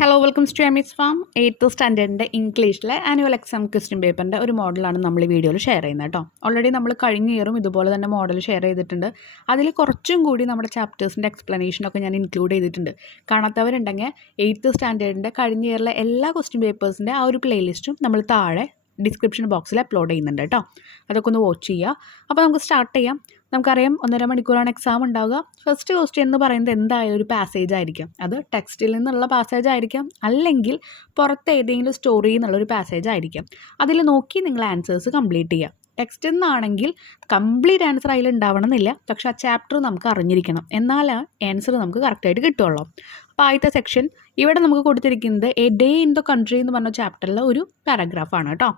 Hello welcomes to Amy's farm. 8th സ്റ്റാൻഡേർഡിൻ്റെ ഇംഗ്ലീഷിലെ annual exam question പേപ്പറിൻ്റെ ഒരു മോഡലാണ് നമ്മൾ ഈ വീഡിയോയിൽ ഷെയർ ചെയ്യുന്നത് കേട്ടോ. ഓൾറെഡി നമ്മൾ കഴിഞ്ഞ ഇയറും ഇതുപോലെ തന്നെ മോഡൽ ഷെയർ ചെയ്തിട്ടുണ്ട്. അതിൽ കുറച്ചും കൂടി നമ്മുടെ ചാപ്റ്റേഴ്സിൻ്റെ എക്സ്പ്ലനേഷനൊക്കെ ഞാൻ ഇൻക്ലൂഡ് ചെയ്തിട്ടുണ്ട്. കാണാത്തവരുണ്ടെങ്കിൽ 8th സ്റ്റാൻഡേർഡിൻ്റെ കഴിഞ്ഞ ഇയറിലെ എല്ലാ ക്വസ്റ്റ്യൻ പേപ്പേഴ്സിൻ്റെ ആ ഒരു പ്ലേലിസ്റ്റും നമ്മൾ താഴെ ഡിസ്ക്രിപ്ഷൻ ബോക്സിൽ അപ്ലോഡ് ചെയ്യുന്നുണ്ട് കേട്ടോ. അതൊക്കെ ഒന്ന് വാച്ച് ചെയ്യുക. അപ്പോൾ നമുക്ക് സ്റ്റാർട്ട് ചെയ്യാം. നമുക്കറിയാം 1.5 മണിക്കൂറാണ് എക്സാം ഉണ്ടാവുക. ഫസ്റ്റ് ക്വസ്റ്റ്യൻ എന്ന് പറയുന്നത് എന്തായാലും ഒരു പാസേജ് ആയിരിക്കും. അത് ടെക്സ്റ്റിൽ നിന്നുള്ള പാസേജ് ആയിരിക്കാം, അല്ലെങ്കിൽ പുറത്ത് ഏതെങ്കിലും സ്റ്റോറിയിൽ നിന്നുള്ളൊരു പാസേജ് ആയിരിക്കും. അതിൽ നോക്കി നിങ്ങൾ ആൻസേഴ്സ് കംപ്ലീറ്റ് ചെയ്യുക. ടെക്സ്റ്റ് നിന്നാണെങ്കിൽ കംപ്ലീറ്റ് ആൻസർ അതിൽ ഉണ്ടാവണമെന്നില്ല, പക്ഷേ ആ ചാപ്റ്റർ നമുക്ക് അറിഞ്ഞിരിക്കണം, എന്നാൽ ആൻസർ നമുക്ക് കറക്റ്റായിട്ട് കിട്ടുള്ളൂ. അപ്പോൾ ആദ്യത്തെ സെക്ഷൻ ഇവിടെ നമുക്ക് കൊടുത്തിരിക്കുന്നത് A day in the country എന്ന് പറഞ്ഞ ചാപ്റ്ററിലെ ഒരു പാരഗ്രാഫാണ് കേട്ടോ.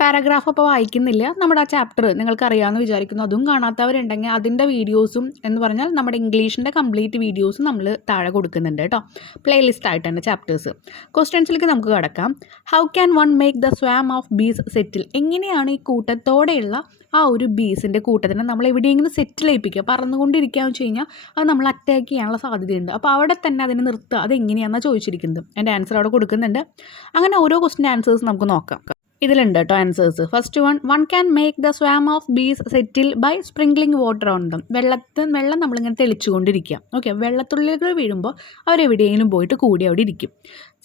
പാരഗ്രാഫ് അപ്പോൾ വായിക്കുന്നില്ല. നമ്മുടെ ആ ചാപ്റ്റർ നിങ്ങൾക്ക് അറിയാമെന്ന് വിചാരിക്കുന്നു. അതും കാണാത്തവരുണ്ടെങ്കിൽ അതിൻ്റെ വീഡിയോസും എന്ന് പറഞ്ഞാൽ നമ്മുടെ ഇംഗ്ലീഷിൻ്റെ കംപ്ലീറ്റ് വീഡിയോസും നമ്മൾ താഴെ കൊടുക്കുന്നുണ്ട് കേട്ടോ, പ്ലേലിസ്റ്റ് ആയിട്ട് തന്നെ ചാപ്റ്റേഴ്സ്. ക്വസ്റ്റ്യൻസിലേക്ക് നമുക്ക് കിടക്കാം. How can one make the swarm of bees settle? എങ്ങനെയാണ് ഈ കൂട്ടത്തോടെയുള്ള ആ ഒരു ബീസിൻ്റെ കൂട്ടത്തിനെ നമ്മൾ എവിടെയെങ്കിലും സെറ്റിൽ ഏൽപ്പിക്കുക? പറന്നുകൊണ്ടിരിക്കുകയെന്ന് വെച്ച് കഴിഞ്ഞാൽ അത് നമ്മൾ അറ്റാക്ക് ചെയ്യാനുള്ള സാധ്യതയുണ്ട്. അപ്പോൾ അവിടെ തന്നെ അതിനെ നിർത്തുക. അതെങ്ങനെയാണെന്നാണ് ചോദിച്ചിരിക്കുന്നത്. എൻ്റെ ആൻസർ അവിടെ കൊടുക്കുന്നുണ്ട്. അങ്ങനെ ഓരോ ക്വസ്റ്റ്യൻ ആൻസേഴ്സ് നമുക്ക് നോക്കാം. ഇതിലുണ്ട് കേട്ടോ answers. First one can make the swarm of bees settle by sprinkling water on them. വെള്ളം നമ്മളിങ്ങനെ തെളിച്ചുകൊണ്ടിരിക്കുക. ഓക്കെ, വെള്ളത്തുള്ളികൾ വീഴുമ്പോൾ അവരെവിടെയെങ്കിലും പോയിട്ട് കൂടി അവിടെ ഇരിക്കും.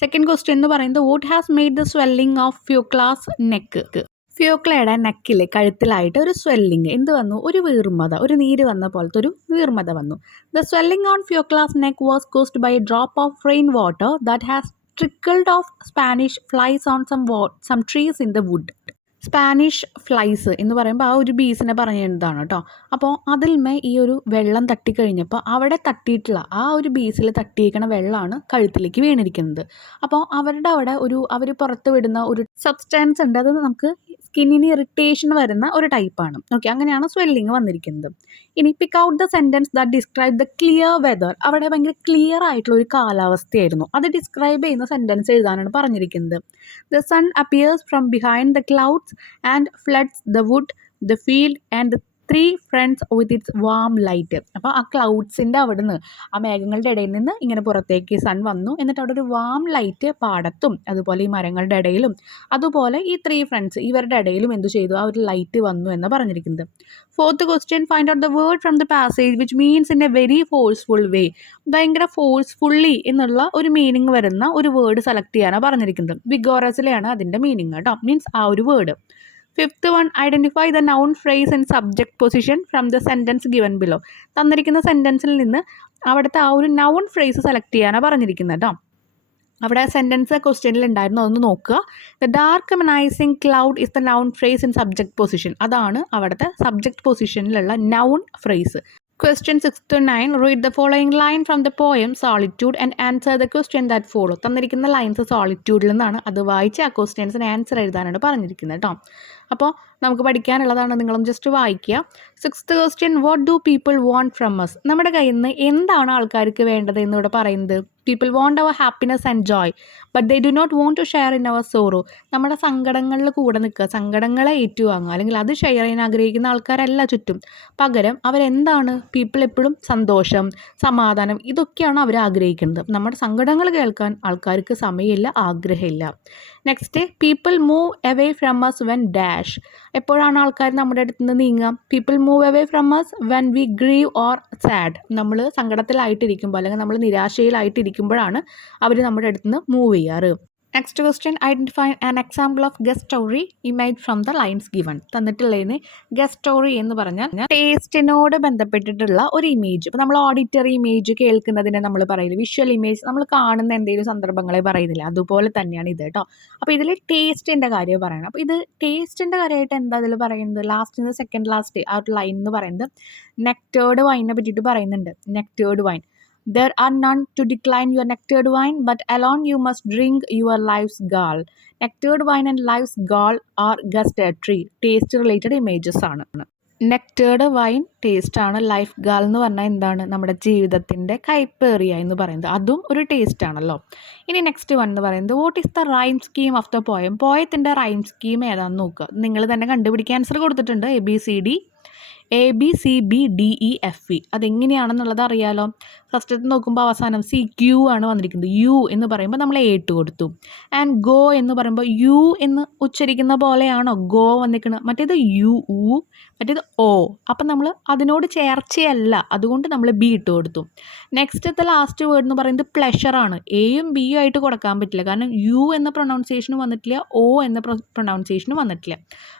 സെക്കൻഡ് ക്വസ്റ്റ്യൻ എന്ന് പറയുന്നത് what has made the swelling of Fukla's neck? ഫ്യൂക്ലയുടെ നെക്കിൽ കഴുത്തിലായിട്ട് ഒരു സ്വെല്ലിങ് എന്ത് വന്നു? ഒരു വീർമത, ഒരു നീര് വന്ന പോലത്തെ ഒരു വീർമത വന്നു. The swelling on Fukla's neck was caused by a drop of rain water that has trickled off Spanish flies on some trees in the wood. Spanish flies എന്ന് പറയുമ്പോൾ ആ ഒരു ബീസിനെ പറഞ്ഞതാണ് കേട്ടോ. അപ്പോൾ അതിൽമേ ഈ ഒരു വെള്ളം തട്ടിക്കഴിഞ്ഞപ്പോൾ അവിടെ തട്ടിയിട്ടുള്ള ആ ഒരു ബീസിൽ തട്ടിയിരിക്കണ വെള്ളമാണ് കഴുത്തിലേക്ക് വീണിരിക്കുന്നത്. അപ്പോൾ അവരുടെ അവിടെ അവർ പുറത്ത് വിടുന്ന ഒരു സബ്സ്റ്റൻസ് ഉണ്ട്, അത് നമുക്ക് സ്കിന്നിന് ഇറിറ്റേഷൻ വരുന്ന ഒരു ടൈപ്പാണ്. ഓക്കെ, അങ്ങനെയാണ് സ്വെല്ലിങ് വന്നിരിക്കുന്നത്. ഇനി pick out the sentence that describe the clear weather. അവിടെ ഭയങ്കര ക്ലിയർ ആയിട്ടുള്ള ഒരു കാലാവസ്ഥയായിരുന്നു. അത് ഡിസ്ക്രൈബ് ചെയ്യുന്ന സെൻറ്റൻസ് എഴുതാനാണ് പറഞ്ഞിരിക്കുന്നത്. The sun appears from behind the clouds and floods the wood, the field and the three friends with its warm light. അപ്പോൾ ആ ക്ലൗഡ്സിൻ്റെ അവിടെ നിന്ന്, ആ മേഘങ്ങളുടെ ഇടയിൽ നിന്ന് ഇങ്ങനെ പുറത്തേക്ക് സൺ വന്നു. എന്നിട്ട് അവിടെ ഒരു വാം ലൈറ്റ് പാടത്തും അതുപോലെ ഈ മരങ്ങളുടെ ഇടയിലും അതുപോലെ ഈ 3 ഫ്രണ്ട്സ് ഇവരുടെ ഇടയിലും എന്തു ചെയ്തു? ആ ഒരു ലൈറ്റ് വന്നു എന്ന് പറഞ്ഞിരിക്കുന്നത്. Fourth question, find out the word from the passage which means in a very forceful way. ഭയങ്കര ഫോഴ്സ്ഫുള്ളി എന്നുള്ള ഒരു മീനിങ് വരുന്ന ഒരു വേർഡ് സെലക്ട് ചെയ്യാനാണ് പറഞ്ഞിരിക്കുന്നത്. വിഗോറസിലെയാണ് അതിൻ്റെ മീനിങ് കേട്ടോ, മീൻസ് ആ ഒരു word. Fifth one, identify the noun phrase and subject position from the sentence given below. തന്നിരിക്കുന്ന സെൻറ്റൻസിൽ നിന്ന് അവിടുത്തെ ആ ഒരു നൗൺ ഫ്രേസ് സെലക്ട് ചെയ്യാനാണ് പറഞ്ഞിരിക്കുന്നത് കേട്ടോ. അവിടെ സെൻറ്റൻസ് ക്വസ്റ്റ്യനിൽ ഉണ്ടായിരുന്നു, അതൊന്ന് നോക്കുക. The dark menacing cloud is the noun phrase in subject position. അതാണ് അവിടുത്തെ സബ്ജക്റ്റ് പൊസിഷനിലുള്ള noun phrase. Question 6 to 9, read the following line from the poem Solitude and answer the question that follow. തന്നിരിക്കുന്ന lines സോളിറ്റ്യൂഡിൽ നിന്നാണ്. അത് വായിച്ച് ആ ക്വസ്റ്റ്യൻസിന് answer എഴുതാനാണ് പറഞ്ഞിരിക്കുന്നത് കേട്ടോ. അപ്പോൾ നമുക്ക് പഠിക്കാനുള്ളതാണ്, നിങ്ങളും ജസ്റ്റ് വായിക്കുക. 6th question, what do people want from us? നമ്മുടെ കയ്യിൽ നിന്ന് എന്താണ് ആൾക്കാർക്ക് വേണ്ടത് എന്നിവിടെ പറയുന്നത്? People want our happiness and joy but they do not want to share in our sorrow. നമ്മുടെ സങ്കടങ്ങളിൽ കൂടെ നിൽക്കുക, സങ്കടങ്ങളെ ഏറ്റുവാങ്ങുക, അല്ലെങ്കിൽ അത് ഷെയർ ചെയ്യാൻ ആഗ്രഹിക്കുന്ന ആൾക്കാരല്ല ചുറ്റും. പകരം അവരെന്താണ്? പീപ്പിൾ എപ്പോഴും സന്തോഷം, സമാധാനം, ഇതൊക്കെയാണ് അവർ ആഗ്രഹിക്കുന്നത്. നമ്മുടെ സങ്കടങ്ങൾ കേൾക്കാൻ ആൾക്കാർക്ക് സമയമില്ല, ആഗ്രഹമില്ല. Next, people move away from us when dash. എപ്പോഴാണ് ആൾക്കാർ നമ്മുടെ അടുത്ത് നിന്ന് നീങ്ങുക? People move away from us when we grieve or sad. നമ്മൾ സങ്കടത്തിലായിട്ടിരിക്കുമ്പോൾ അല്ലെങ്കിൽ നമ്മൾ നിരാശയിലായിട്ടിരിക്കുമ്പോഴാണ് അവർ നമ്മുടെ അടുത്ത് നിന്ന് മൂവ് ചെയ്യാറ്. Next question, identify an example of gustatory image from the lines given. തന്നിട്ടുള്ളതിന് ഗസ്റ്റ് സ്റ്റോറി എന്ന് പറഞ്ഞാൽ ടേസ്റ്റിനോട് ബന്ധപ്പെട്ടിട്ടുള്ള ഒരു ഇമേജ്. ഇപ്പോൾ നമ്മൾ ഓഡിറ്ററി ഇമേജ് കേൾക്കുന്നതിനെ നമ്മൾ പറയില്ല, വിഷ്വൽ ഇമേജ് നമ്മൾ കാണുന്ന എന്തെങ്കിലും സന്ദർഭങ്ങളെ പറയുന്നില്ല, അതുപോലെ തന്നെയാണ് ഇത് കേട്ടോ. അപ്പോൾ ഇതിൽ ടേസ്റ്റിൻ്റെ കാര്യം പറയണം. അപ്പോൾ ഇത് ടേസ്റ്റിൻ്റെ കാര്യമായിട്ട് എന്താ ഇതിൽ പറയുന്നത്? ലാസ്റ്റ് സെക്കൻഡ് ലാസ്റ്റ് ആ ഒരു ലൈൻ എന്ന് പറയുന്നത് നെക്ടേർഡ് വൈനിനെ പറ്റിയിട്ട് പറയുന്നുണ്ട്. നെക്ടേർഡ് wine, there are none to decline your nectared wine, but alone you must drink your life's gall. Nectared wine and life's gall are gustatory, taste related images ആണ്. നെക്ടേർഡ് wine taste ആണ്, life gall എന്ന് പറഞ്ഞാൽ എന്താണ്? നമ്മുടെ ജീവിതത്തിൻ്റെ കൈപ്പേറിയ എന്ന് പറയുന്നത്, അതും ഒരു ടേസ്റ്റ് ആണല്ലോ. ഇനി നെക്സ്റ്റ് വൺ എന്ന് പറയുന്നത് what is the rhyme scheme of the poem. പോയത്തിൻ്റെ റൈം സ്കീം ഏതാണെന്ന് നോക്കുക. നിങ്ങൾ തന്നെ കണ്ടുപിടിക്കാൻ ആൻസർ കൊടുത്തിട്ടുണ്ട്, ABCD. ABCBDEFE. അതെങ്ങനെയാണെന്നുള്ളത് അറിയാലോ. ഫസ്റ്റത്തെ നോക്കുമ്പോൾ അവസാനം CQ ആണ് വന്നിരിക്കുന്നത്. യു എന്ന് പറയുമ്പോൾ നമ്മൾ A ഇട്ട് കൊടുത്തു. ആൻഡ് ഗോ എന്ന് പറയുമ്പോൾ യു എന്ന് ഉച്ചരിക്കുന്ന പോലെയാണോ ഗോ വന്നിരിക്കുന്നത്? മറ്റേത് യു ഉ, മറ്റേത് ഓ. അപ്പം നമ്മൾ അതിനോട് ചേർച്ചയല്ല, അതുകൊണ്ട് നമ്മൾ B ഇട്ട് കൊടുത്തു. നെക്സ്റ്റത്തെ ലാസ്റ്റ് വേർഡ് എന്ന് പറയുന്നത് പ്ലഷറാണ്. എയും ബിയും ആയിട്ട് കൊടുക്കാൻ പറ്റില്ല, കാരണം യു എന്ന പ്രൊനൗൺസിയേഷനും വന്നിട്ടില്ല, ഓ എന്ന പ്രൊനൗൺസിയേഷനും വന്നിട്ടില്ല.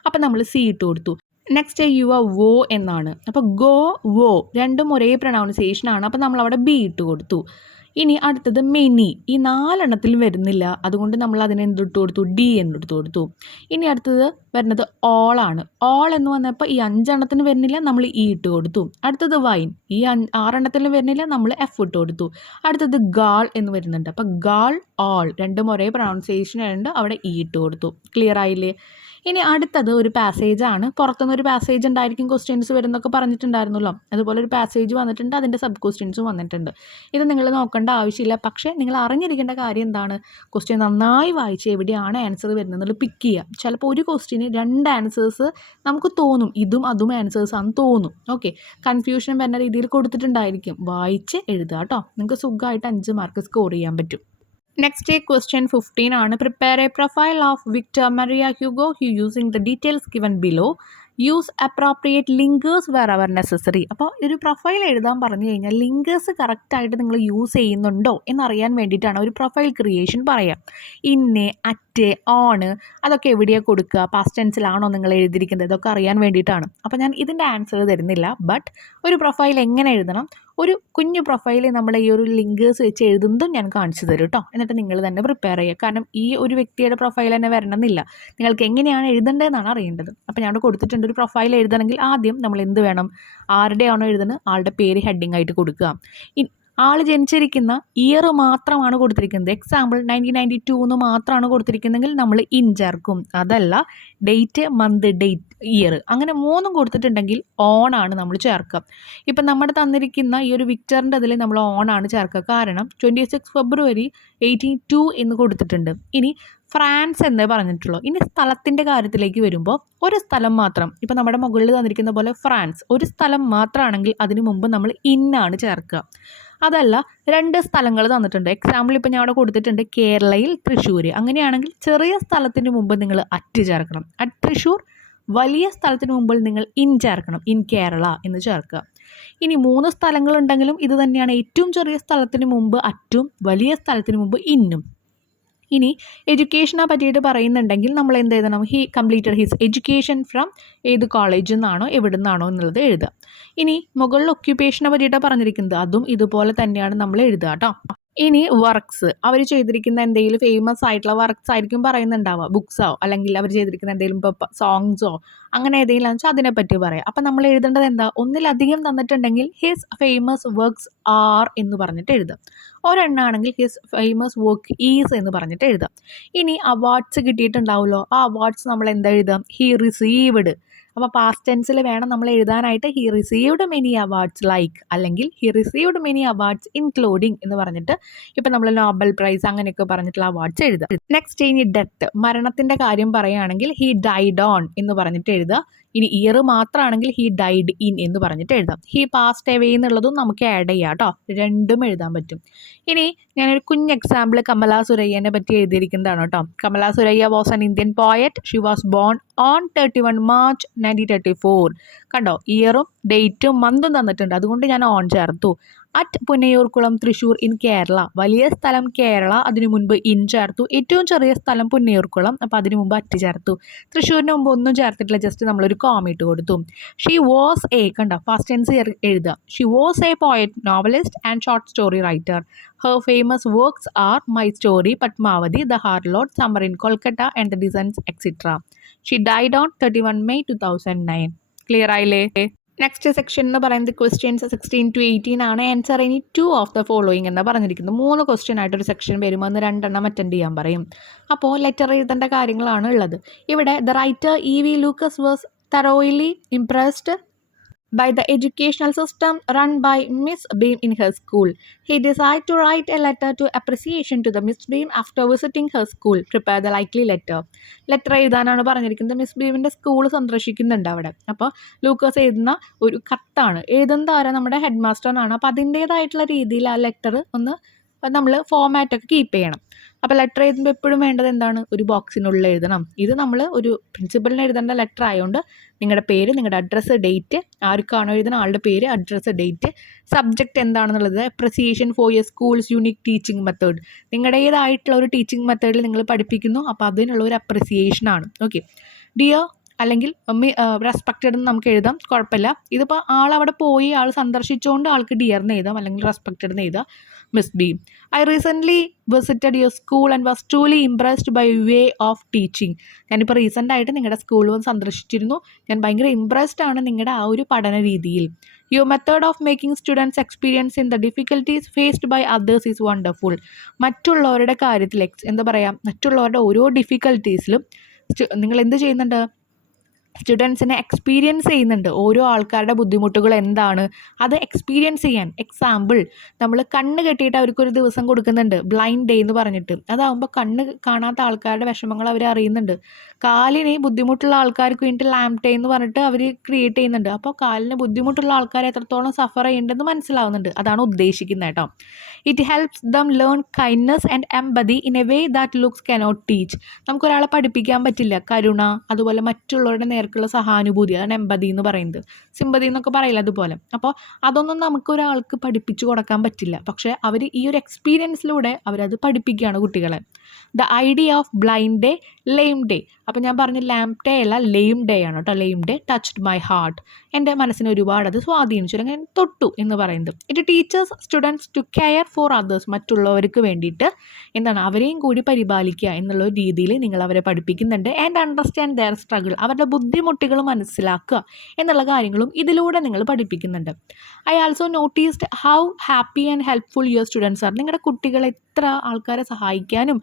അപ്പം നമ്മൾ C ഇട്ട് കൊടുത്തു. നെക്സ്റ്റ് യുവ വോ എന്നാണ്. അപ്പോൾ ഗോ വോ രണ്ടും ഒരേ പ്രൊനൗൺസിയേഷനാണ്. അപ്പോൾ നമ്മളവിടെ B ഇട്ട് കൊടുത്തു. ഇനി അടുത്തത് മെനി. ഈ 4 എണ്ണത്തിലും വരുന്നില്ല, അതുകൊണ്ട് നമ്മൾ അതിനെ എന്തിട്ട് കൊടുത്തു? D എന്നിട്ട് കൊടുത്തു. ഇനി അടുത്തത് വരുന്നത് ഓൾ ആണ്. ഓൾ എന്ന് വന്നപ്പോൾ ഈ 5 എണ്ണത്തിന് വരുന്നില്ല, നമ്മൾ E ഇട്ട് കൊടുത്തു. അടുത്തത് വൈൻ. ഈ 6 എണ്ണത്തിലും വരുന്നില്ല, നമ്മൾ F ഇട്ട് കൊടുത്തു. അടുത്തത് ഗാൾ എന്ന് വരുന്നുണ്ട്. അപ്പോൾ ഗാൾ ഓൾ രണ്ടും ഒരേ പ്രൊനൗൺസിയേഷൻ ഉണ്ട്, അവിടെ E ഇട്ട് കൊടുത്തു. ക്ലിയർ ആയില്ലേ? ഇനി അടുത്തത് ഒരു പാസേജാണ്. പുറത്തുനിന്ന് ഒരു പാസേജ് ഉണ്ടായിരിക്കും ക്വസ്റ്റ്യൻസ് വരുന്നൊക്കെ പറഞ്ഞിട്ടുണ്ടായിരുന്നല്ലോ. അതുപോലെ ഒരു പാസേജ് വന്നിട്ടുണ്ട്, അതിൻ്റെ സബ് ക്വസ്റ്റ്യൻസും വന്നിട്ടുണ്ട്. ഇത് നിങ്ങൾ നോക്കേണ്ട ആവശ്യമില്ല, പക്ഷേ നിങ്ങൾ അറിഞ്ഞിരിക്കേണ്ട കാര്യം എന്താണ്? ക്വസ്റ്റ്യൻ നന്നായി വായിച്ച് എവിടെയാണ് ആൻസർ വരുന്നത് പിക്ക് ചെയ്യുക. ചിലപ്പോൾ ഒരു ക്വസ്റ്റ്യന് 2 ആൻസേഴ്സ് നമുക്ക് തോന്നും, ഇതും അതും ആൻസേഴ്സ് ആണെന്ന് തോന്നും. ഓക്കെ, കൺഫ്യൂഷൻ വരുന്ന രീതിയിൽ കൊടുത്തിട്ടുണ്ടായിരിക്കും. വായിച്ച് എഴുതുക കേട്ടോ. നിങ്ങൾക്ക് സുഖമായിട്ട് 5 മാർക്ക് സ്കോർ ചെയ്യാൻ പറ്റും. Next question 15 ആണ്. Prepare a profile of Victor Maria Hugo using the details given below. Use appropriate linkers wherever necessary. അപ്പോൾ ഒരു പ്രൊഫൈൽ എഴുതാൻ പറഞ്ഞു കഴിഞ്ഞാൽ ലിങ്കേഴ്സ് കറക്റ്റായിട്ട് നിങ്ങൾ യൂസ് ചെയ്യുന്നുണ്ടോ എന്നറിയാൻ വേണ്ടിയിട്ടാണ് ഒരു പ്രൊഫൈൽ ക്രിയേഷൻ പറയാം. ഇന്നെ, അറ്റ്, ഓണ് അതൊക്കെ എവിടെയാണ് കൊടുക്കുക, പാസ്റ്റ് ടെൻസിലാണോ നിങ്ങൾ എഴുതിയിരിക്കുന്നത്, ഇതൊക്കെ അറിയാൻ വേണ്ടിയിട്ടാണ്. അപ്പോൾ ഞാൻ ഇതിൻ്റെ ആൻസർ തരുന്നില്ല, ബട്ട് ഒരു പ്രൊഫൈൽ എങ്ങനെ എഴുതണം, ഒരു കുഞ്ഞു പ്രൊഫൈൽ നമ്മൾ ഈ ഒരു ലിങ്കേഴ്സ് വെച്ച് എഴുതുന്നതും ഞാൻ കാണിച്ചു തരും കേട്ടോ. എന്നിട്ട് നിങ്ങൾ തന്നെ പ്രിപ്പയർ ചെയ്യുക. കാരണം ഈ ഒരു വ്യക്തിയുടെ പ്രൊഫൈൽ തന്നെ വരണമെന്നില്ല, നിങ്ങൾക്ക് എങ്ങനെയാണ് എഴുതേണ്ടതെന്നാണ് അറിയേണ്ടത്. അപ്പോൾ ഞാൻ അവിടെ കൊടുത്തിട്ടുണ്ട്, ഒരു പ്രൊഫൈൽ എഴുതണമെങ്കിൽ ആദ്യം നമ്മൾ എന്ത് വേണം, ആരുടെയാണോ എഴുതുന്നത് ആളുടെ പേര് ഹെഡിങ് ആയിട്ട് കൊടുക്കുക. ആൾ ജനിച്ചിരിക്കുന്ന ഇയർ മാത്രമാണ് കൊടുത്തിരിക്കുന്നത്. എക്സാമ്പിൾ 1992 എന്ന് മാത്രമാണ് കൊടുത്തിരിക്കുന്നതെങ്കിൽ നമ്മൾ ഇൻ ചേർക്കും. അതല്ല ഡേറ്റ്, മന്ത്, ഡേറ്റ്, ഇയർ അങ്ങനെ 3 കൊടുത്തിട്ടുണ്ടെങ്കിൽ ഓൺ ആണ് നമ്മൾ ചേർക്കുക. ഇപ്പം നമ്മുടെ തന്നിരിക്കുന്ന ഈ ഒരു വിക്ടറിൻ്റെ അതിൽ നമ്മൾ ഓൺ ആണ് ചേർക്കുക. കാരണം 26 ഫെബ്രുവരി 1802 എന്ന് കൊടുത്തിട്ടുണ്ട്. ഇനി ഫ്രാൻസ് എന്നേ പറഞ്ഞിട്ടുള്ളൂ. ഇനി സ്ഥലത്തിൻ്റെ കാര്യത്തിലേക്ക് വരുമ്പോൾ ഒരു സ്ഥലം മാത്രം, ഇപ്പം നമ്മുടെ മുകളിൽ തന്നിരിക്കുന്ന പോലെ ഫ്രാൻസ് ഒരു സ്ഥലം മാത്രമാണെങ്കിൽ അതിന് മുമ്പ് നമ്മൾ ഇന്നാണ് ചേർക്കുക. അതല്ല 2 സ്ഥലങ്ങൾ തന്നിട്ടുണ്ട്. എക്സാമ്പിൾ ഇപ്പം ഞാൻ അവിടെ കൊടുത്തിട്ടുണ്ട് കേരളയിൽ തൃശ്ശൂർ. അങ്ങനെയാണെങ്കിൽ ചെറിയ സ്ഥലത്തിന് മുമ്പ് നിങ്ങൾ അറ്റ് ചേർക്കണം. അറ്റ് തൃശ്ശൂർ. വലിയ സ്ഥലത്തിന് മുമ്പിൽ നിങ്ങൾ ഇൻ ചേർക്കണം. ഇൻ കേരള എന്ന് ചേർക്കുക. ഇനി 3 സ്ഥലങ്ങളുണ്ടെങ്കിലും ഇത് തന്നെയാണ്. ഏറ്റവും ചെറിയ സ്ഥലത്തിന് മുമ്പ് അറ്റും വലിയ സ്ഥലത്തിന് മുമ്പ് ഇന്നും. ഇനി എഡ്യൂക്കേഷനെ പറ്റിയിട്ട് പറയുന്നുണ്ടെങ്കിൽ നമ്മൾ എന്ത് എഴുതണം? He completed his education from ഏത് കോളേജിൽ നിന്നാണോ എവിടെ നിന്നാണോ എന്നുള്ളത് എഴുതുക. ഇനി മുകളിൽ ഒക്യുപ്പേഷനെ പറ്റിയിട്ടാണ് പറഞ്ഞിരിക്കുന്നത്, അതും ഇതുപോലെ തന്നെയാണ് നമ്മൾ എഴുതുക കേട്ടോ. ഇനി വർക്ക്സ്, അവർ ചെയ്തിരിക്കുന്ന എന്തെങ്കിലും ഫേമസ് ആയിട്ടുള്ള വർക്ക്സ് ആയിരിക്കും പറയുന്നുണ്ടാവുക, ബുക്സോ അല്ലെങ്കിൽ അവർ ചെയ്തിരിക്കുന്ന എന്തെങ്കിലും ഇപ്പോൾ സോങ്സോ അങ്ങനെ ഏതെങ്കിലും വെച്ചാൽ അതിനെപ്പറ്റി പറയാം. അപ്പം നമ്മൾ എഴുതേണ്ടത് എന്താ, ഒന്നിലധികം തന്നിട്ടുണ്ടെങ്കിൽ ഹിസ് ഫേമസ് വർക്ക്സ് ആർ എന്ന് പറഞ്ഞിട്ട് എഴുതാം. ഒരെണ്ണമാണെങ്കിൽ ഹിസ് ഫേമസ് വർക്ക് ഈസ് എന്ന് പറഞ്ഞിട്ട് എഴുതാം. ഇനി അവാർഡ്സ് കിട്ടിയിട്ടുണ്ടാവുമല്ലോ, ആ അവാർഡ്സ് നമ്മൾ എന്താ എഴുതാം? He received. അപ്പോൾ പാസ്റ്റ് ടെൻസിൽ വേണം നമ്മൾ എഴുതാനായിട്ട്. He received many awards like, അല്ലെങ്കിൽ he received many awards including എന്ന് പറഞ്ഞിട്ട് ഇപ്പം നമ്മൾ നോബൽ പ്രൈസ് അങ്ങനെയൊക്കെ പറഞ്ഞിട്ടുള്ള അവാർഡ്സ് എഴുതുക. നെക്സ്റ്റ് ഇനി ഡെത്ത്, മരണത്തിൻ്റെ കാര്യം പറയുകയാണെങ്കിൽ ഹി ഡൈഡ് ഓൺ എന്ന് പറഞ്ഞിട്ട് എഴുതുക. ഇനി ഇയർ മാത്രമാണെങ്കിൽ ഹി ഡൈഡ് ഇൻ എന്ന് പറഞ്ഞിട്ട് എഴുതാം. ഹി പാസ്റ്റ് എവേ എന്നുള്ളതും നമുക്ക് ആഡ് ചെയ്യാം കേട്ടോ, രണ്ടും എഴുതാൻ പറ്റും. ഇനി ഞാനൊരു കുഞ്ഞ് എക്സാമ്പിൾ കമല സുരയ്യനെ പറ്റി എഴുതിയിരിക്കുന്നതാണ് കേട്ടോ. Kamala Surayya was an Indian poet. She was born on 31 March 1934. കണ്ടോ, ഇയറും ഡേറ്റും മന്തും തന്നിട്ടുണ്ട്, അതുകൊണ്ട് ഞാൻ ഓൺ ചേർത്തു. അറ്റ് പുന്നയൂർക്കുളം തൃശ്ശൂർ ഇൻ കേരള, വലിയ സ്ഥലം കേരള, അതിനു മുൻപ് ഇൻ ചേർത്തു. ഏറ്റവും ചെറിയ സ്ഥലം പുന്നയൂർക്കുളം, അപ്പോൾ അതിനു മുമ്പ് അറ്റ് ചേർത്തു. തൃശ്ശൂരിന് മുമ്പ് ഒന്നും ചേർത്തിട്ടില്ല, ജസ്റ്റ് നമ്മളൊരു കോമിട്ട് കൊടുത്തു. ഷീ വാസ് എ, കണ്ട ഫാസ്റ്റ് ടെൻസ് എഴുതുക. She was a poet, novelist and short story writer. Her famous works are my story, Padmavati, the harlot, summer in Calcutta and the designs etcetera. She died on 31 May 2009. Clear ആയില്ലേ? Next section എന്ന് പറയുന്നത് questions 16 to 18 ആണ്. Answer ഇനി 2 of the following എന്ന് പറഞ്ഞിരിക്കുന്നു. 3 question ആയിട്ടൊരു section വരുമ്പോൾ അന്ന് 2 എണ്ണം അറ്റൻഡ് ചെയ്യാൻ പറയും. അപ്പോൾ ലെറ്റർ എഴുതേണ്ട കാര്യങ്ങളാണ് ഉള്ളത്. ഇവിടെ the writer E.V. Lucas was thoroughly impressed by the educational system run by Miss Beam in her school. He decided to write a letter to appreciation to the Miss Beam after visiting her school. Prepare the likely letter. Letter എഴുതാനാണ് പറഞ്ഞിരിക്കുന്നത്. Miss ബീമിൻ്റെ school സന്ദർശിക്കുന്നുണ്ട് അവിടെ. അപ്പോൾ ലൂക്കോസ് എഴുതുന്ന ഒരു കത്താണ്. എഴുതുന്നത് ആരാ? നമ്മുടെ ഹെഡ് മാസ്റ്ററിനാണ്. അപ്പോൾ അതിൻ്റേതായിട്ടുള്ള രീതിയിൽ ആ ലെറ്റർ ഒന്ന് നമ്മൾ ഫോമാറ്റൊക്കെ കീപ്പ് ചെയ്യണം. അപ്പോൾ ലെറ്റർ എഴുതുമ്പോൾ എപ്പോഴും വേണ്ടത് എന്താണ്? ഒരു ബോക്സിനുള്ളിൽ എഴുതണം. ഇത് നമ്മൾ ഒരു പ്രിൻസിപ്പലിന് എഴുതേണ്ട ലെറ്റർ ആയതുകൊണ്ട് നിങ്ങളുടെ പേര്, നിങ്ങളുടെ അഡ്രസ്സ്, ഡേറ്റ്, ആർക്കാണോ എഴുതുന്ന ആളുടെ പേര്, അഡ്രസ്സ്, ഡേറ്റ്, സബ്ജക്റ്റ് എന്താണെന്നുള്ളത്, appreciation for your school's unique teaching method, നിങ്ങളുടേതായിട്ടുള്ള ഒരു ടീച്ചിങ് മെത്തേഡിൽ നിങ്ങൾ പഠിപ്പിക്കുന്നു, അപ്പോൾ അതിനുള്ള ഒരു അപ്രിസിയേഷനാണ്. ഓക്കെ, ഡിയർ അല്ലെങ്കിൽ റെസ്പെക്റ്റഡ് എന്ന് നമുക്ക് എഴുതാം, കുഴപ്പമില്ല. ഇതിപ്പോൾ ആളവിടെ പോയി ആൾ സന്ദർശിച്ചുകൊണ്ട് ആൾക്ക് ഡിയർന്ന് എഴുതാം, അല്ലെങ്കിൽ റെസ്പെക്റ്റഡ് എന്ന് എഴുതാം. Miss B, I recently visited your school and was truly impressed by way of teaching. ഞാനിപ്പോൾ റീസെൻ്റായിട്ട് നിങ്ങളുടെ സ്കൂളിൽ വന്ന് സന്ദർശിച്ചിരുന്നു. ഞാൻ ഭയങ്കര ഇംപ്രസ്ഡ് ആണ് നിങ്ങളുടെ ആ ഒരു പഠന രീതിയിൽ. Your method of making students experience in the difficulties faced by others is wonderful. മറ്റുള്ളവരുടെ കാര്യത്തിൽ എന്താ പറയുക, മറ്റുള്ളവരുടെ ഓരോ ഡിഫിക്കൽട്ടീസിലും നിങ്ങൾ എന്ത് ചെയ്യുന്നുണ്ട്? സ്റ്റുഡൻസിനെ എക്സ്പീരിയൻസ് ചെയ്യുന്നുണ്ട്. ഓരോ ആൾക്കാരുടെ ബുദ്ധിമുട്ടുകൾ എന്താണ് അത് എക്സ്പീരിയൻസ് ചെയ്യാൻ. എക്സാമ്പിൾ, നമ്മൾ കണ്ണ് കെട്ടിയിട്ട് അവർക്കൊരു ദിവസം കൊടുക്കുന്നുണ്ട്, ബ്ലൈൻഡ് ഡേ എന്ന് പറഞ്ഞിട്ട്. അതാകുമ്പോൾ കണ്ണ് കാണാത്ത ആൾക്കാരുടെ വിഷമങ്ങൾ അവർ അറിയുന്നുണ്ട്. കാലിന് ബുദ്ധിമുട്ടുള്ള ആൾക്കാർക്ക് വേണ്ടിയിട്ട് ലാംപ് ഡേ എന്ന് പറഞ്ഞിട്ട് അവർ ക്രിയേറ്റ് ചെയ്യുന്നുണ്ട്. അപ്പോൾ കാലിന് ബുദ്ധിമുട്ടുള്ള ആൾക്കാർ എത്രത്തോളം സഫർ ചെയ്യേണ്ടതെന്ന് മനസ്സിലാവുന്നുണ്ട്. അതാണ് ഉദ്ദേശിക്കുന്നത് കേട്ടോ. It helps them learn kindness and empathy in a way that books cannot teach. നമുക്കൊരാളെ പഠിപ്പിക്കാൻ പറ്റില്ല. കരുണ, അതുപോലെ മറ്റുള്ളവരുടെ നേർക്കുള്ള സഹാനുഭൂതി, അതാണ് എംപതി എന്ന് പറയുന്നത്. സിമ്പതി എന്നൊക്കെ പറയില്ല, അതുപോലെ. അപ്പോൾ അതൊന്നും നമുക്കൊരാൾക്ക് പഠിപ്പിച്ചു കൊടുക്കാൻ പറ്റില്ല. പക്ഷേ അവർ ഈ ഒരു എക്സ്പീരിയൻസിലൂടെ അവരത് പഠിപ്പിക്കുകയാണ് കുട്ടികളെ. The idea of blind day, lame day. അപ്പോൾ ഞാൻ പറഞ്ഞു ലാംപ് ഡേ അല്ല, ലെയിം ഡേ ആണ് കേട്ടോ. Lame day touched my heart. എൻ്റെ മനസ്സിനെ ഒരുപാട് അത് സ്വാധീനിച്ചു, അല്ലെങ്കിൽ തൊട്ടു എന്ന് പറയുന്നത്. It teachers students to care for others. മറ്റുള്ളവർക്ക് വേണ്ടിയിട്ട് എന്താണ്, അവരെയും കൂടി പരിപാലിക്കുക എന്നുള്ള രീതിയിൽ നിങ്ങൾ അവരെ പഠിപ്പിക്കുന്നുണ്ട്. And understand there struggle. അവരുടെ ബുദ്ധിമുട്ടുകൾ മനസ്സിലാക്കുക എന്നുള്ള കാര്യങ്ങളും ഇതിലൂടെ നിങ്ങൾ പഠിപ്പിക്കുന്നുണ്ട്. I also noticed how happy and helpful your students are. നിങ്ങളുടെ കുട്ടികൾ എത്ര ആൾക്കാരെ സഹായിക്കാനും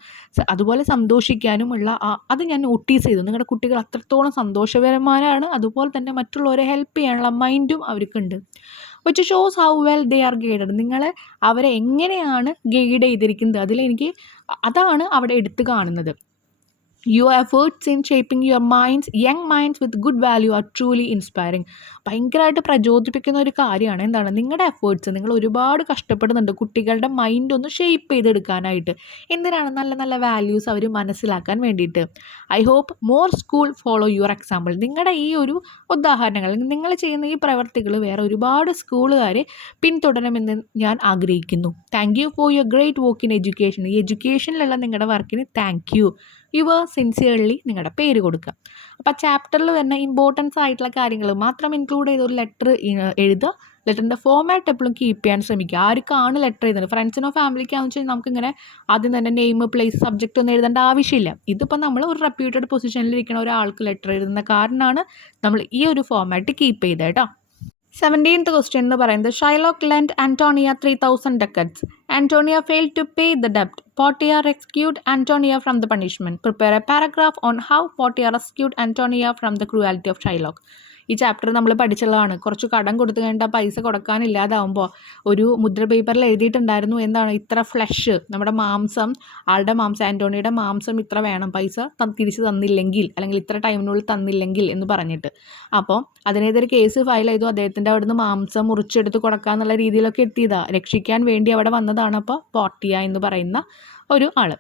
അതുപോലെ സന്തോഷിക്കാനുമുള്ള അത് ഞാൻ നോട്ടീസ് ചെയ്തു. നിങ്ങളുടെ കുട്ടികൾ അത്രത്തോളം സന്തോഷപരമാരാണ്. അതുപോലെ തന്നെ മറ്റുള്ളവരെ ഹെൽപ്പ് ചെയ്യാനുള്ള മൈൻഡും അവർക്കുണ്ട്. Which shows how well they are guided. നിങ്ങളെ അവരെ എങ്ങനെയാണ് ഗൈഡ് ചെയ്തിരിക്കുന്നത്, അതാണ് അവിടെ എടുത്തു കാണുന്നത്. Your efforts in shaping your minds, young minds with good value R truly inspiring. ഭയങ്കരമായിട്ട് പ്രചോദിപ്പിക്കുന്ന ഒരു കാര്യമാണ്. എന്താണ് നിങ്ങളുടെ എഫേർട്സ്? നിങ്ങൾ ഒരുപാട് കഷ്ടപ്പെടുന്നുണ്ട് കുട്ടികളുടെ മൈൻഡ് ഒന്ന് ഷേപ്പ് ചെയ്തെടുക്കാനായിട്ട്. എന്തിനാണ്? നല്ല നല്ല വാല്യൂസ് അവർ മനസ്സിലാക്കാൻ വേണ്ടിയിട്ട്. I hope more school follow your example. നിങ്ങളുടെ ഈ ഒരു ഉദാഹരണങ്ങൾ, നിങ്ങൾ ചെയ്യുന്ന ഈ പ്രവർത്തികൾ വേറെ ഒരുപാട് സ്കൂളുകാർ പിന്തുടരണമെന്ന് ഞാൻ ആഗ്രഹിക്കുന്നു. Thank you for your great work in education. ഈ എഡ്യൂക്കേഷനിലുള്ള നിങ്ങളുടെ വർക്കിന് താങ്ക് യു. യുവർ സിൻസിയർലി നിങ്ങളുടെ പേര് കൊടുക്കുക. അപ്പോൾ ചാപ്റ്ററിൽ വരുന്ന ഇമ്പോർട്ടൻസ് ആയിട്ടുള്ള കാര്യങ്ങൾ മാത്രം ഇൻക്ലൂഡ് ചെയ്ത ഒരു ലെറ്റർ എഴുതുക. ലെറ്ററിൻ്റെ ഫോമാറ്റ് എപ്പോഴും കീപ്പ് ചെയ്യാൻ ശ്രമിക്കുക. ആർക്കാണ് ലെറ്റർ എഴുതുന്നത്? ഫ്രണ്ട്സിനോ ഫാമിലിക്കാണെന്ന് വെച്ചാൽ നമുക്കിങ്ങനെ ആദ്യം തന്നെ നെയിം, പ്ലേസ്, സബ്ജക്റ്റ് ഒന്നും എഴുതേണ്ട ആവശ്യമില്ല. ഇതിപ്പോൾ നമ്മൾ ഒരു റെപ്യൂട്ടഡ് പൊസിഷനിലിരിക്കുന്ന ഒരാൾക്ക് ലെറ്റർ എഴുതുന്ന കാരണമാണ് നമ്മൾ ഈ ഒരു ഫോമാറ്റ് കീപ്പ് ചെയ്തത് കേട്ടോ. 17th question എന്ന് പറയുന്നത് Shylock lent Antonia 3,000 ducats. Antonia failed to pay the debt. Portia rescued Antonia from the punishment. Prepare a paragraph on how Portia rescued Antonia from the cruelty of Shylock. ഈ chapter നമ്മൾ പഠിച്ചുള്ളതാണ്. കുറച്ച് കടം കൊടുത്തു കഴിഞ്ഞാൽ പൈസ കൊടുക്കാനില്ലാതാവുമ്പോൾ ഒരു മുദ്ര പേപ്പറിൽ എഴുതിയിട്ടുണ്ടായിരുന്നു, എന്താണ്, ഇത്ര ഫ്ലഷ്, നമ്മുടെ മാംസം, ആളുടെ മാംസം, ആൻറ്റോണിയുടെ മാംസം ഇത്ര വേണം, പൈസ തിരിച്ച് തന്നില്ലെങ്കിൽ, അല്ലെങ്കിൽ ഇത്ര ടൈമിനുള്ളിൽ തന്നില്ലെങ്കിൽ എന്ന് പറഞ്ഞിട്ട്. അപ്പോൾ അതിനെതിരെ കേസ് ഫയൽ ചെയ്തു. അദ്ദേഹത്തിൻ്റെ അവിടുന്ന് മാംസം മുറിച്ചെടുത്ത് കൊടുക്കാന്നുള്ള രീതിയിലൊക്കെ എത്തിയതാണ്. രക്ഷിക്കാൻ വേണ്ടി അവിടെ വന്നതാണ്. അപ്പോൾ പോർട്ടിയ എന്ന് പറയുന്ന ഒരു ആൾ.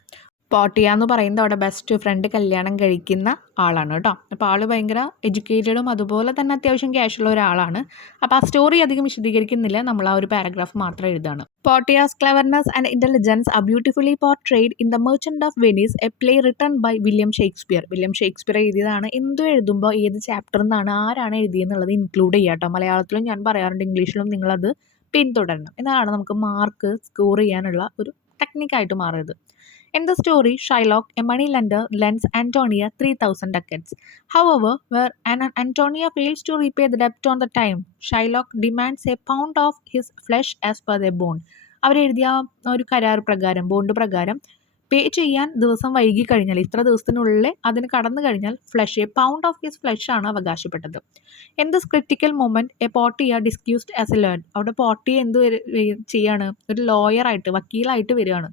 പോർട്ടിയ എന്ന് പറയുന്നത് അവിടെ ബെസ്റ്റ് ഫ്രണ്ട് കല്യാണം കഴിക്കുന്ന ആളാണ് കേട്ടോ. അപ്പോൾ ആൾ ഭയങ്കര എഡ്യൂക്കേറ്റഡും അതുപോലെ തന്നെ അത്യാവശ്യം ക്യാഷുള്ള ഒരാളാണ്. അപ്പോൾ ആ സ്റ്റോറി അധികം വിശദീകരിക്കുന്നില്ല, നമ്മൾ ആ ഒരു പാരഗ്രാഫ് മാത്രം എഴുതാണ്. Portia's cleverness and intelligence are beautifully portrayed in the merchant of Venice, a play written by William Shakespeare. William Shakespeare എഴുതിയതാണ്. എന്തും എഴുതുമ്പോൾ ഏത് ചാപ്റ്ററിൽ നിന്നാണ്, ആരാണ് എഴുതിയെന്നുള്ളത് ഇൻക്ലൂഡ് ചെയ്യുക കേട്ടോ. മലയാളത്തിലും ഞാൻ പറയാറുണ്ട്, ഇംഗ്ലീഷിലും നിങ്ങളത് പിന്തുടരണം. എന്നാലാണ് നമുക്ക് മാർക്ക് സ്കോർ ചെയ്യാനുള്ള ഒരു ടെക്നിക്കായിട്ട് മാറിയത്. In the story, Shylock, a moneylender, lends Antonia 3,000 ducats. However, where Antonia fails to repay the debt on the time, Shylock demands a pound of his flesh as per their bond. അവരെഴുതിയ ഒരു കരാർ പ്രകാരം, bond പ്രകാരം പേ ചെയ്യാൻ ദിവസം വൈകി കഴിഞ്ഞാൽ ഇത്ര ദിവസത്തിനുള്ളിൽ അതിന് കടന്നു കഴിഞ്ഞാൽ flesh a pound of his flesh ആണ് അവകാശപ്പെട്ടത്. In this critical moment a Portia disguised as a lawyer. അവിടെ പോർട്ടിയ എന്ത് ചെയ്യാണ്, ഒരു ലോയറായിട്ട് വക്കീലായിട്ട് വരികയാണ്.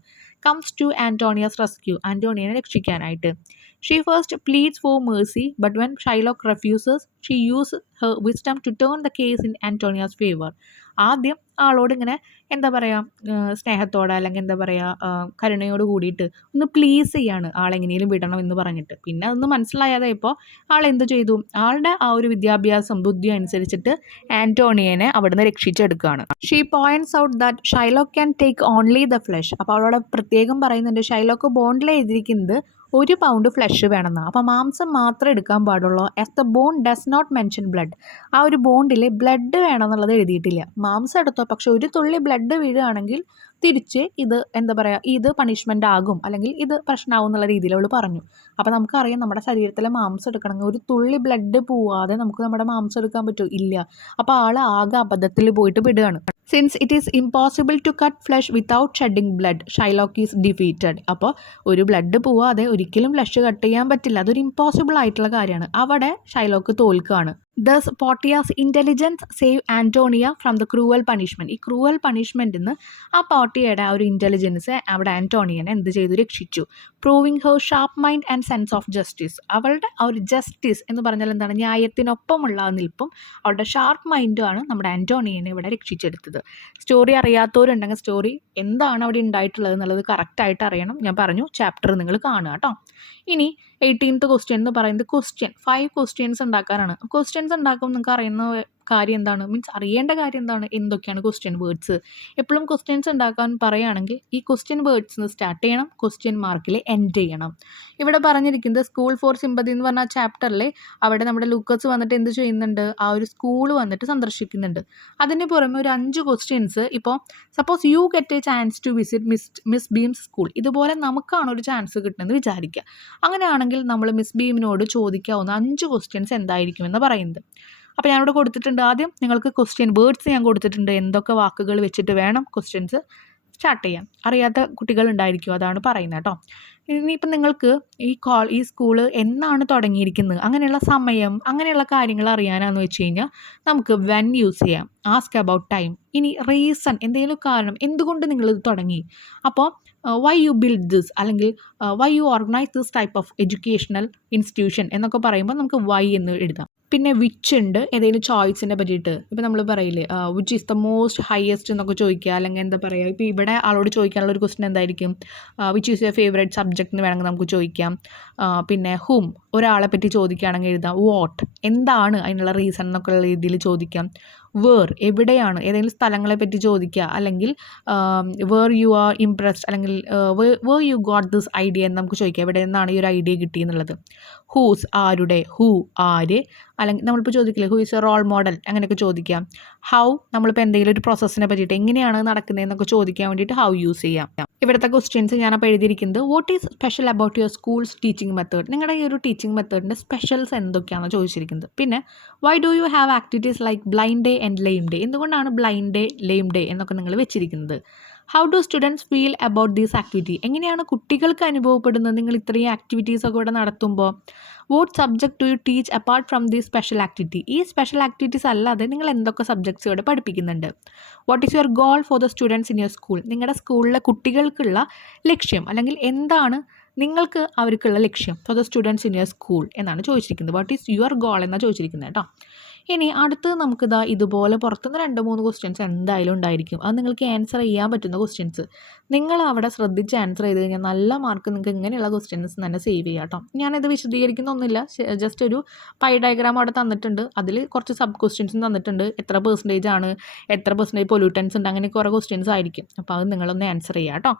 കംസ് ടു ആന്റോണിയസ് റെസ്ക്യൂ, ആന്റോണിയനെ രക്ഷിക്കാനായിട്ട്. She first pleads for mercy but when Shylock refuses she use her wisdom to turn the case in Antonio's favour. ആദ്യം ആളോട് ഇങ്ങനെ എന്താ പറയുക, സ്നേഹത്തോടെ അല്ലെങ്കിൽ എന്താ പറയുക കരുണയോട് കൂടിയിട്ട് ഒന്ന് പ്ലീസ് ചെയ്യാണ് ആളെങ്ങനെയും വിടണം എന്ന് പറഞ്ഞിട്ട്. പിന്നെ അതൊന്നും മനസ്സിലായാതെ ഇപ്പോൾ ആൾ എന്ത് ചെയ്തു, ആളുടെ ആ ഒരു വിദ്യാഭ്യാസം ബുദ്ധി അനുസരിച്ചിട്ട് ആന്റോണിയനെ അവിടുന്ന് രക്ഷിച്ചെടുക്കുകയാണ്. She points out that Shylock can take only the flesh. അപ്പോൾ അവളോട് പ്രത്യേകം പറയുന്നുണ്ട്, ഷൈലോക്ക് ബോണ്ടിൽ എഴുതിയിരിക്കുന്നത് 1 പൗണ്ട് ഫ്ലഷ് വേണമെന്നാണ്. അപ്പോൾ മാംസം മാത്രമേ എടുക്കാൻ പാടുള്ളൂ. As the bone does not mention blood. ആ ഒരു ബോണ്ടിൽ ബ്ലഡ് വേണമെന്നുള്ളത് എഴുതിയിട്ടില്ല. മാംസം എടുത്തോ, പക്ഷെ ഒരു തുള്ളി ബ്ലഡ് വീഴുകയാണെങ്കിൽ തിരിച്ച് ഇത് എന്താ പറയുക, ഇത് പണിഷ്മെൻ്റ് ആകും അല്ലെങ്കിൽ ഇത് പ്രശ്നമാകും എന്നുള്ള രീതിയിൽ അവൾ പറഞ്ഞു. അപ്പോൾ നമുക്കറിയാം നമ്മുടെ ശരീരത്തിലെ മാംസം എടുക്കണമെങ്കിൽ ഒരു തുള്ളി ബ്ലഡ് പോവാതെ നമുക്ക് നമ്മുടെ മാംസം എടുക്കാൻ പറ്റുമോ? ഇല്ല. അപ്പോൾ ആൾ ആകെ അബദ്ധത്തിൽ പോയിട്ട് വിടുകയാണ്. Since it is impossible to cut flesh without shedding blood Shylock is defeated. അപ്പോൾ ഒരു ബ്ലഡ് പോവാതെ ഒരിക്കലും ഫ്ലഷ് കട്ട് ചെയ്യാൻ പറ്റില്ല, അതൊരു ഇമ്പോസിബിൾ ആയിട്ടുള്ള കാര്യമാണ്. അവിടെ ഷൈലോക്ക് തോൽക്കുകയാണ്. Thus Portia's intelligence save Antonio from the cruel punishment. ഈ ക്രൂവൽ പണിഷ്മെൻറ്റിൽ നിന്ന് ആ പോർട്ടിയയുടെ ആ ഒരു ഇൻ്റലിജൻസ് അവിടെ ആന്റോണിയനെ എന്ത് ചെയ്തു, രക്ഷിച്ചു. Proving her sharp mind and sense of justice. അവളുടെ ആ ഒരു ജസ്റ്റിസ് എന്ന് പറഞ്ഞാൽ എന്താണ്, ന്യായത്തിനൊപ്പമുള്ള നിൽപ്പും അവളുടെ ഷാർപ്പ് മൈൻഡുമാണ് നമ്മുടെ ആന്റോണിയനെ ഇവിടെ രക്ഷിച്ചെടുത്തത്. സ്റ്റോറി അറിയാത്തവരുണ്ടെങ്കിൽ സ്റ്റോറി എന്താണ് അവിടെ ഉണ്ടായിട്ടുള്ളത് എന്നുള്ളത് കറക്റ്റായിട്ട് അറിയണം. ഞാൻ പറഞ്ഞു ചാപ്റ്റർ നിങ്ങൾ കാണുക കേട്ടോ. ഇനി 18th ക്വസ്റ്റ്യൻ എന്ന് പറയുന്നത് 5 ക്വസ്റ്റ്യൻസ് ഉണ്ടാക്കാനാണ്. ക്വസ്റ്റ്യൻസ് ഉണ്ടാക്കുമ്പോൾ നിങ്ങൾക്ക് അറിയുന്ന കാര്യം എന്താണ്, മീൻസ് അറിയേണ്ട കാര്യം എന്താണ്, എന്തൊക്കെയാണ് ക്വസ്റ്റ്യൻ വേർഡ്സ്. എപ്പോഴും ക്വസ്റ്റ്യൻസ് ഉണ്ടാക്കാൻ പറയുകയാണെങ്കിൽ ഈ ക്വസ്റ്റ്യൻ വേർഡ്സ് സ്റ്റാർട്ട് ചെയ്യണം, ക്വസ്റ്റ്യൻ മാർക്കിൽ എൻഡ് ചെയ്യണം. ഇവിടെ പറഞ്ഞിരിക്കുന്നത് സ്കൂൾ ഫോർ സിമ്പതി എന്ന് പറഞ്ഞ ചാപ്റ്ററിൽ അവിടെ നമ്മുടെ ലൂക്കസ് വന്നിട്ട് എന്ത് ചെയ്യുന്നുണ്ട്, ആ ഒരു സ്കൂൾ വന്നിട്ട് സന്ദർശിക്കുന്നുണ്ട്. അതിന് പുറമെ ഒരു 5 ക്വസ്റ്റ്യൻസ്, ഇപ്പോൾ suppose you get a chance to visit Miss Beam's school, ഇതുപോലെ നമുക്കാണ് ഒരു ചാൻസ് കിട്ടുന്നത് വിചാരിക്കുക. അങ്ങനെയാണെങ്കിൽ നമ്മൾ മിസ് ബീമിനോട് ചോദിക്കാവുന്ന 5 ക്വസ്റ്റ്യൻസ് എന്തായിരിക്കുമെന്ന് പറയുന്നത്. അപ്പോൾ ഞാനിവിടെ കൊടുത്തിട്ടുണ്ട്. ആദ്യം നിങ്ങൾക്ക് ക്വസ്റ്റ്യൻ വേർഡ്സ് ഞാൻ കൊടുത്തിട്ടുണ്ട്, എന്തൊക്കെ വാക്കുകൾ വെച്ചിട്ട് വേണം ക്വസ്റ്റ്യൻസ് സ്റ്റാർട്ട് ചെയ്യാൻ. അറിയാത്ത കുട്ടികൾ ഉണ്ടായിരിക്കും, അതാണ് പറയുന്നത് കേട്ടോ. ഇനിയിപ്പം നിങ്ങൾക്ക് ഈ സ്കൂള് എന്നാണ് തുടങ്ങിയിരിക്കുന്നത്, അങ്ങനെയുള്ള സമയം, അങ്ങനെയുള്ള കാര്യങ്ങൾ അറിയാനാന്ന് വെച്ച് കഴിഞ്ഞാൽ നമുക്ക് വെൻ യൂസ് ചെയ്യാം. Ask about time. ഇനി റീസൺ, എന്തെങ്കിലും കാരണം എന്തുകൊണ്ട് നിങ്ങളിത് തുടങ്ങി, അപ്പോൾ വൈ യു ബിൽഡ് ദിസ് അല്ലെങ്കിൽ why you organise this type of educational institution എന്നൊക്കെ പറയുമ്പോൾ നമുക്ക് വൈ എന്ന് എഴുതാം. പിന്നെ വിച്ച് ഉണ്ട്, ഏതെങ്കിലും ചോയ്സിനെ പറ്റിയിട്ട്. ഇപ്പോൾ നമ്മൾ പറയില്ലേ which is the most highest എന്നൊക്കെ ചോദിക്കുക, അല്ലെങ്കിൽ എന്താ പറയുക, ഇപ്പോൾ ഇവിടെ ആളോട് ചോദിക്കാനുള്ള ഒരു ക്വസ്റ്റൻ എന്തായിരിക്കും, which is your favourite subject എന്ന് വേണമെങ്കിൽ നമുക്ക് ചോദിക്കാം. പിന്നെ ഹൂം, ഒരാളെ പറ്റി ചോദിക്കുകയാണെങ്കിൽ എഴുതാം. വാട്ട്, എന്താണ് അതിനുള്ള റീസൺ എന്നൊക്കെയുള്ള രീതിയിൽ ചോദിക്കാം. വേർ, എവിടെയാണ്, ഏതെങ്കിലും സ്ഥലങ്ങളെ പറ്റി ചോദിക്കുക, അല്ലെങ്കിൽ വേർ യു ആർ ഇംപ്രസ്ഡ്, അല്ലെങ്കിൽ where you got this idea എന്ന് നമുക്ക് ചോദിക്കാം, എവിടെ നിന്നാണ് ഈ ഒരു ഐഡിയ കിട്ടിയെന്നുള്ളത്. ഹൂസ്, ആരുടെ, ഹൂ, ആര്, അല്ലെങ്കിൽ നമ്മളിപ്പോൾ ചോദിക്കില്ലേ who is a role model, അങ്ങനെയൊക്കെ ചോദിക്കാം. ഹൗ, നമ്മളിപ്പോൾ എന്തെങ്കിലും ഒരു പ്രോസസ്സിനെ പറ്റിയിട്ട് എങ്ങനെയാണ് നടക്കുന്നതെന്നൊക്കെ ചോദിക്കാൻ വേണ്ടിയിട്ട് ഹൗ യൂസ് ചെയ്യാം. ഇവിടുത്തെ ക്വസ്റ്റ്യൻസ് ഞാനപ്പോൾ എഴുതിയിരിക്കുന്നത് what is special about your schools teaching method, നിങ്ങളുടെ ഈ ഒരു ടീച്ചിങ് മെത്തേഡിൻ്റെ സ്പെഷ്യൽസ് എന്തൊക്കെയാണെന്ന് ചോദിച്ചിരിക്കുന്നത്. പിന്നെ why do you have activities like blind day and lame day, എന്തുകൊണ്ടാണ് ബ്ലൈൻഡ് ഡേ, ലെയിം ഡേ എന്നൊക്കെ നിങ്ങൾ വെച്ചിരിക്കുന്നത്. How do students feel about these activity, എങ്ങനെയാണ് കുട്ടികൾക്ക് അനുഭവപ്പെടുന്നത് നിങ്ങൾ ഇത്രയും ആക്ടിവിറ്റീസൊക്കെ ഇവിടെ നടത്തുമ്പോൾ. What subject do you teach apart from the special activity, ഈ സ്പെഷ്യൽ ആക്ടിവിറ്റീസ് അല്ലാതെ നിങ്ങൾ എന്തൊക്കെ സബ്ജക്ട്സ് ഇവിടെ പഠിപ്പിക്കുന്നുണ്ട്. What is your goal for the students in your school, നിങ്ങളുടെ സ്കൂളിലെ കുട്ടികൾക്കുള്ള ലക്ഷ്യം, അല്ലെങ്കിൽ എന്താണ് നിങ്ങൾക്ക് അവർക്കുള്ള ലക്ഷ്യം for the students in your school എന്നാണ് ചോദിച്ചിരിക്കുന്നത്. വാട്ട് ഈസ് യുവർ ഗോൾ എന്നാണ് ചോദിച്ചിരിക്കുന്നത് കേട്ടോ. ഇനി അടുത്ത് നമുക്കിതാ ഇതുപോലെ പുറത്തുനിന്ന് 2-3 ക്വസ്റ്റ്യൻസ് എന്തായാലും ഉണ്ടായിരിക്കും. അത് നിങ്ങൾക്ക് ആൻസർ ചെയ്യാൻ പറ്റുന്ന ക്വസ്റ്റ്യൻസ് നിങ്ങൾ അവിടെ ശ്രദ്ധിച്ച് ആൻസർ ചെയ്ത് കഴിഞ്ഞാൽ നല്ല മാർക്ക് നിങ്ങൾക്ക് ഇങ്ങനെയുള്ള ക്വസ്റ്റ്യൻസ് തന്നെ സേവ് ചെയ്യാം കേട്ടോ. ഞാനിത് വിശദീകരിക്കുന്നൊന്നുമില്ല, ജസ്റ്റ് ഒരു പൈ ഡയഗ്രാം അവിടെ തന്നിട്ടുണ്ട്, അതിൽ കുറച്ച് സബ് ക്വസ്റ്റ്യൻസും തന്നിട്ടുണ്ട്. എത്ര പെർസെൻറ്റേജ് ആണ്, എത്ര പെർസെൻറ്റേജ് പൊല്യൂട്ടൻസ് ഉണ്ട്, അങ്ങനെ കുറേ ക്വസ്റ്റ്യൻസ് ആയിരിക്കും. അപ്പോൾ അത് നിങ്ങളൊന്ന് ആൻസർ ചെയ്യാം കേട്ടോ.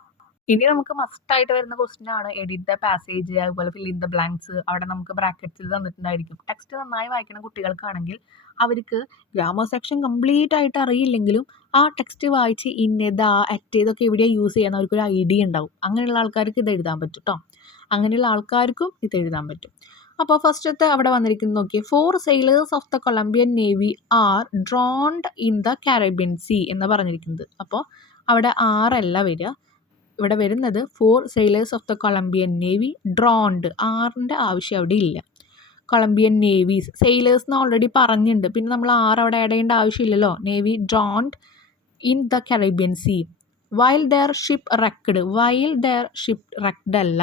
ഇനി നമുക്ക് മസ്റ്റായിട്ട് വരുന്ന ക്വസ്റ്റ്യൻ ആണ് എഡിറ്റ് ദ പാസേജ്, അതുപോലെ ഫിൽ ഇൻ ദ ബ്ലാങ്ക്സ്. അവിടെ നമുക്ക് ബ്രാക്കറ്റ്സിൽ തന്നിട്ടുണ്ടായിരിക്കും. ടെക്സ്റ്റ് നന്നായി വായിക്കുന്ന കുട്ടികൾക്കാണെങ്കിൽ അവർക്ക് ഗ്രാമർ സെക്ഷൻ കംപ്ലീറ്റ് ആയിട്ട് അറിയില്ലെങ്കിലും ആ ടെക്സ്റ്റ് വായിച്ച് ഇന്നേതാ അറ്റ് ഇതൊക്കെ എവിടെയാണ് യൂസ് ചെയ്യുന്ന അവർക്കൊരു ഐഡിയ ഉണ്ടാവും. അങ്ങനെയുള്ള ആൾക്കാർക്ക് ഇത് എഴുതാൻ പറ്റും കേട്ടോ. അങ്ങനെയുള്ള ആൾക്കാർക്കും ഇത് എഴുതാൻ പറ്റും. അപ്പോൾ ഫസ്റ്റത്തെ അവിടെ വന്നിരിക്കുന്നത് നോക്കിയേ, 4 sailors of the Colombian navy are drowned in the Caribbean sea എന്ന് പറഞ്ഞിരിക്കുന്നത്. അപ്പോൾ അവിടെ 6 അല്ല വരിക, ഇവിടെ വരുന്നത് 4 sailors of the Colombian Navy drowned. ആറിൻ്റെ ആവശ്യം അവിടെ ഇല്ല. കൊളംബിയൻ നേവീസ് സെയിലേഴ്സ് എന്ന് ഓൾറെഡി പറഞ്ഞിട്ടുണ്ട്. പിന്നെ നമ്മൾ അവിടെ ആഡ് ചെയ്യേണ്ട ആവശ്യമില്ലല്ലോ. Navy drowned in the Caribbean Sea. While their ship wrecked അല്ല,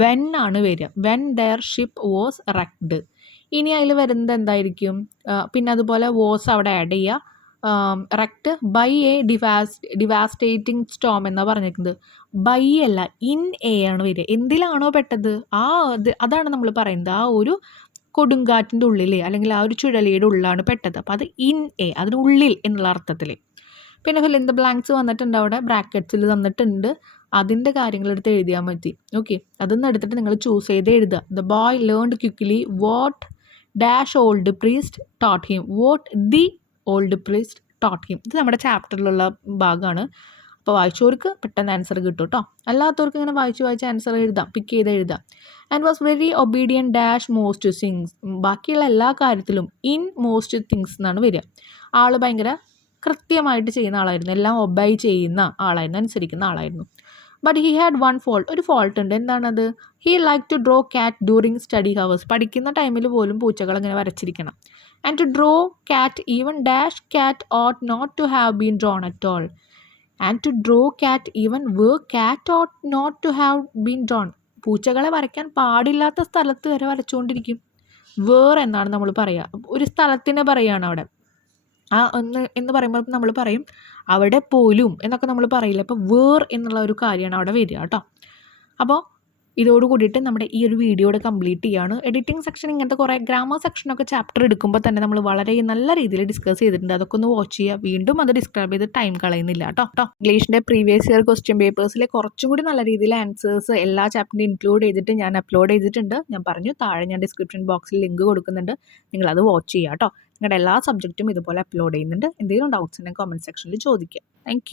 when ആണ് വരിക. when their ship was wrecked. ഇനി അതിൽ വരുന്നത് എന്തായിരിക്കും? പിന്നെ അതുപോലെ was അവിടെ ആഡ് ചെയ്യുക. wrecked by a devastating storm എന്നാണ് പറഞ്ഞിരിക്കുന്നത്. ബൈ അല്ല, ഇൻ എ ആണ് വരിക. എന്തിലാണോ പെട്ടത് അതാണ് നമ്മൾ പറയുന്നത്. ആ ഒരു കൊടുങ്കാറ്റിൻ്റെ ഉള്ളിൽ അല്ലെങ്കിൽ ആ ഒരു ചുഴലിയുടെ ഉള്ളിലാണ് പെട്ടത്. അപ്പോൾ അത് ഇൻ എ, അതിനുള്ളിൽ എന്നുള്ള അർത്ഥത്തിൽ. പിന്നെ ഫിൽ ഇൻ ദ ബ്ലാങ്ക്സ് വന്നിട്ടുണ്ട്, അവിടെ ബ്രാക്കറ്റ്സിൽ തന്നിട്ടുണ്ട്. അതിൻ്റെ കാര്യങ്ങളെടുത്ത് എഴുതിയാൽ മതി. ഓക്കെ, അതൊന്നും എടുത്തിട്ട് നിങ്ങൾ ചൂസ് ചെയ്ത് എഴുതുക. The boy learned quickly what dash old priest taught him. What the old priest taught him. ഇത് നമ്മുടെ ചാപ്റ്ററിലുള്ള ഭാഗമാണ്. അപ്പോൾ വായിച്ചവർക്ക് പെട്ടെന്ന് ആൻസർ കിട്ടും കേട്ടോ. അല്ലാത്തവർക്ക് ഇങ്ങനെ വായിച്ച് ആൻസർ എഴുതാം, പിക്ക് ചെയ്ത് എഴുതാം. And was very obedient dash most things. ബാക്കിയുള്ള എല്ലാ കാര്യത്തിലും ഇൻ മോസ്റ്റ് തിങ്സ് എന്നാണ് വരിക. ആൾ ഭയങ്കര കൃത്യമായിട്ട് ചെയ്യുന്ന ആളായിരുന്നു, എല്ലാം ഒബൈ ചെയ്യുന്ന ആളായിരുന്നു, അനുസരിക്കുന്ന ആളായിരുന്നു. But he had one fault. ഒരു ഫോൾട്ട് ഉണ്ട്. എന്താണത്? He like to draw cat during study hours. പഠിക്കുന്ന ടൈമിൽ പോലും പൂച്ചകൾ ഇങ്ങനെ വരച്ചിരിക്കണം. And to draw cat even dash cat ought not to have been drawn at all. And to draw cat even cat ought not to have been drawn. പൂച്ചകളെ വരയ്ക്കാൻ പാടില്ലാത്ത സ്ഥലത്ത് വരെ വരച്ചുകൊണ്ടിരിക്കും. എന്നാണ് നമ്മൾ പറയുക. ഒരു സ്ഥലത്തിനെ പറയുകയാണ് അവിടെ. എന്ന് പറയുമ്പോൾ നമ്മൾ പറയും അവിടെ പോലും എന്നൊക്കെ നമ്മൾ പറയില്ല. അപ്പോൾ എന്നുള്ള ഒരു കാര്യമാണ് അവിടെ വരിക കേട്ടോ. അപ്പോൾ ഇതോട് കൂടിയിട്ട് നമ്മുടെ ഈ ഒരു വീഡിയോയുടെ കംപ്ലീറ്റ് ചെയ്യാണ്. എഡിറ്റിംഗ് സെക്ഷൻ ഇങ്ങനത്തെ കുറേ ഗ്രാമർ സെക്ഷനൊക്കെ ചാപ്റ്റർ എടുക്കുമ്പോൾ തന്നെ നമ്മൾ വളരെ നല്ല രീതിയിൽ ഡിസ്കസ് ചെയ്തിട്ടുണ്ട്. അതൊക്കെ ഒന്ന് വാച്ച് ചെയ്യുക. വീണ്ടും അത് ഡിസ്ക്രൈബ് ചെയ്ത് ടൈം കളയുന്നില്ല കേട്ടോ. ഇംഗ്ലീഷിൻ്റെ പ്രീവിയസ് ഇയർ ക്വസ്റ്റ്യൻ പേപ്പേഴ്സിലെ കുറച്ചും കൂടി നല്ല രീതിയിൽ ആൻസേഴ്സ് എല്ലാ ചാപ്റ്ററിനും ഇൻക്ലൂഡ് ചെയ്തിട്ട് ഞാൻ അപ്ലോഡ് ചെയ്തിട്ടുണ്ട്. ഞാൻ പറഞ്ഞു, താഴെ ഞാൻ ഡിസ്ക്രിപ്ഷൻ ബോക്സിൽ ലിങ്ക് കൊടുക്കുന്നുണ്ട്. നിങ്ങളത് വാച്ച് ചെയ്യുക കേട്ടോ. നിങ്ങളുടെ എല്ലാ സബ്ജക്റ്റും ഇതുപോലെ അപ്ലോഡ് ചെയ്യുന്നുണ്ട്. എന്തെങ്കിലും ഡൗട്ട്സ് ഉണ്ടെങ്കിൽ കമൻറ്റ് സെക്ഷനിൽ ചോദിക്കുക. താങ്ക്